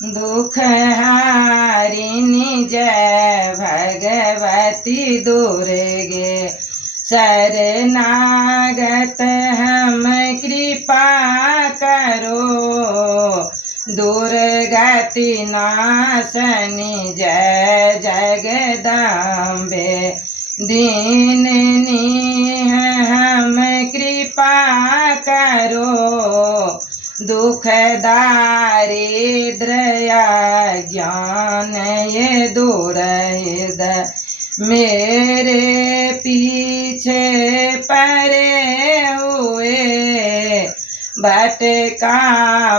दुख हारिणी जय भगवती दुर्गे, शरणागत हम कृपा करो, दुर्गति नाशनी जय जगदम्बे, दीननीह हम कृपा करो, दुख दारिद्र्य ज्ञान ये दूर हृदय मेरे पीछे पड़े हुए, भटका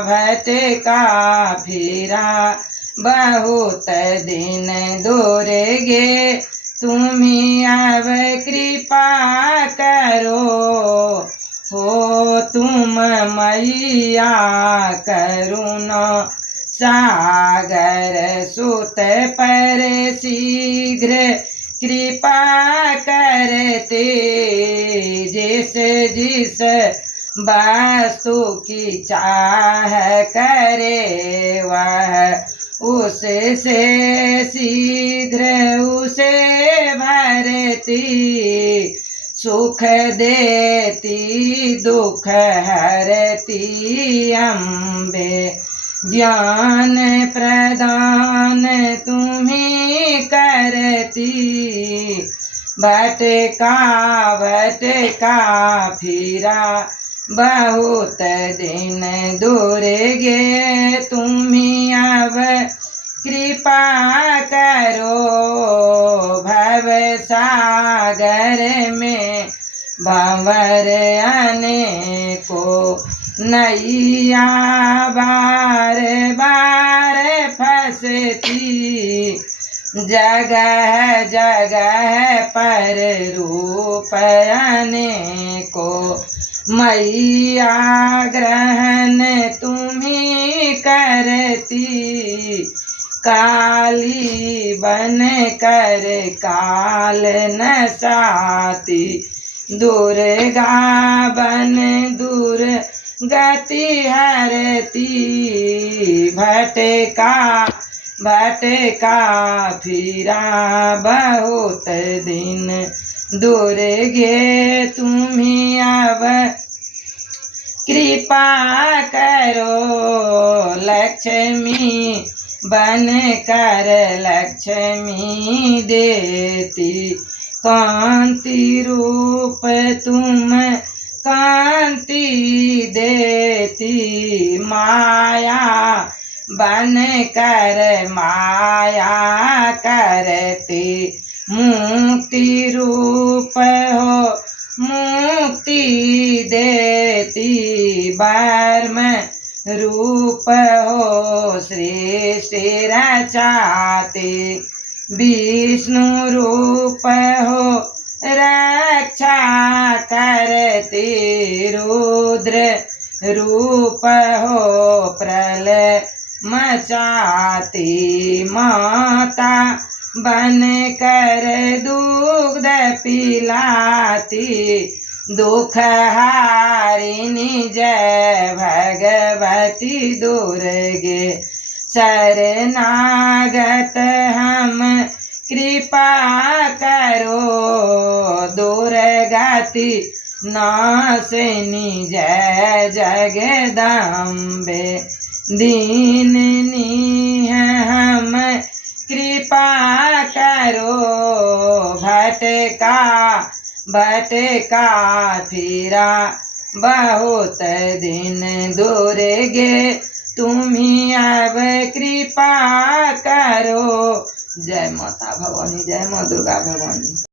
भटका फिरा बहुत दिन दुर्गे, तुम्ही अब कृपा करो, हो तुम मैया करुणा सागर सुत पर शीघ्र कृपा करते, जिस जिस वस्तु की चाह करे वह उससे शीघ्र उसे भरती, सुख देती दुख हरती अम्बे, ज्ञान प्रदान तुम्ही करती, भटका भटका फिरा बहुत दिन दुर्गे, तुम्ही अब कृपा करो, भव सागर में भंवर अनेको, नैया बार बार फंसती, जगह जगह पर रूप अनेको, मैया ग्रहण तुम्ही करती, काली बन कर काल नसाती, दुर्गा बन दूर गति हरती, भटका भटका फिरा बहुत दिन दुर्गे, तुम्ही अब कृपा करो, लक्ष्मी बन कर लक्ष्मी देती, कांति रूप तुम कांति देती, माया बन कर माया करती, मुक्ति रूप हो मुक्ति देती, वर्म रूप हो सृष्टि रचाती, विष्णु रूप हो रक्षा करती, रुद्र रूप हो प्रलय मचाती, माता बन कर दूध पिलाती, दुख हारिणी जय भगवती दुर्गे, शरणागत हम कृपा करो, दुर्गति नाशिनी जय जगदम्बे, दीननीह हम कृपा करो, भटका भटका फिरा बहुत दिन दुर्गे, तुम्ही अब कृपा करो। जय माता भवानी, जय माँ दुर्गा भवानी।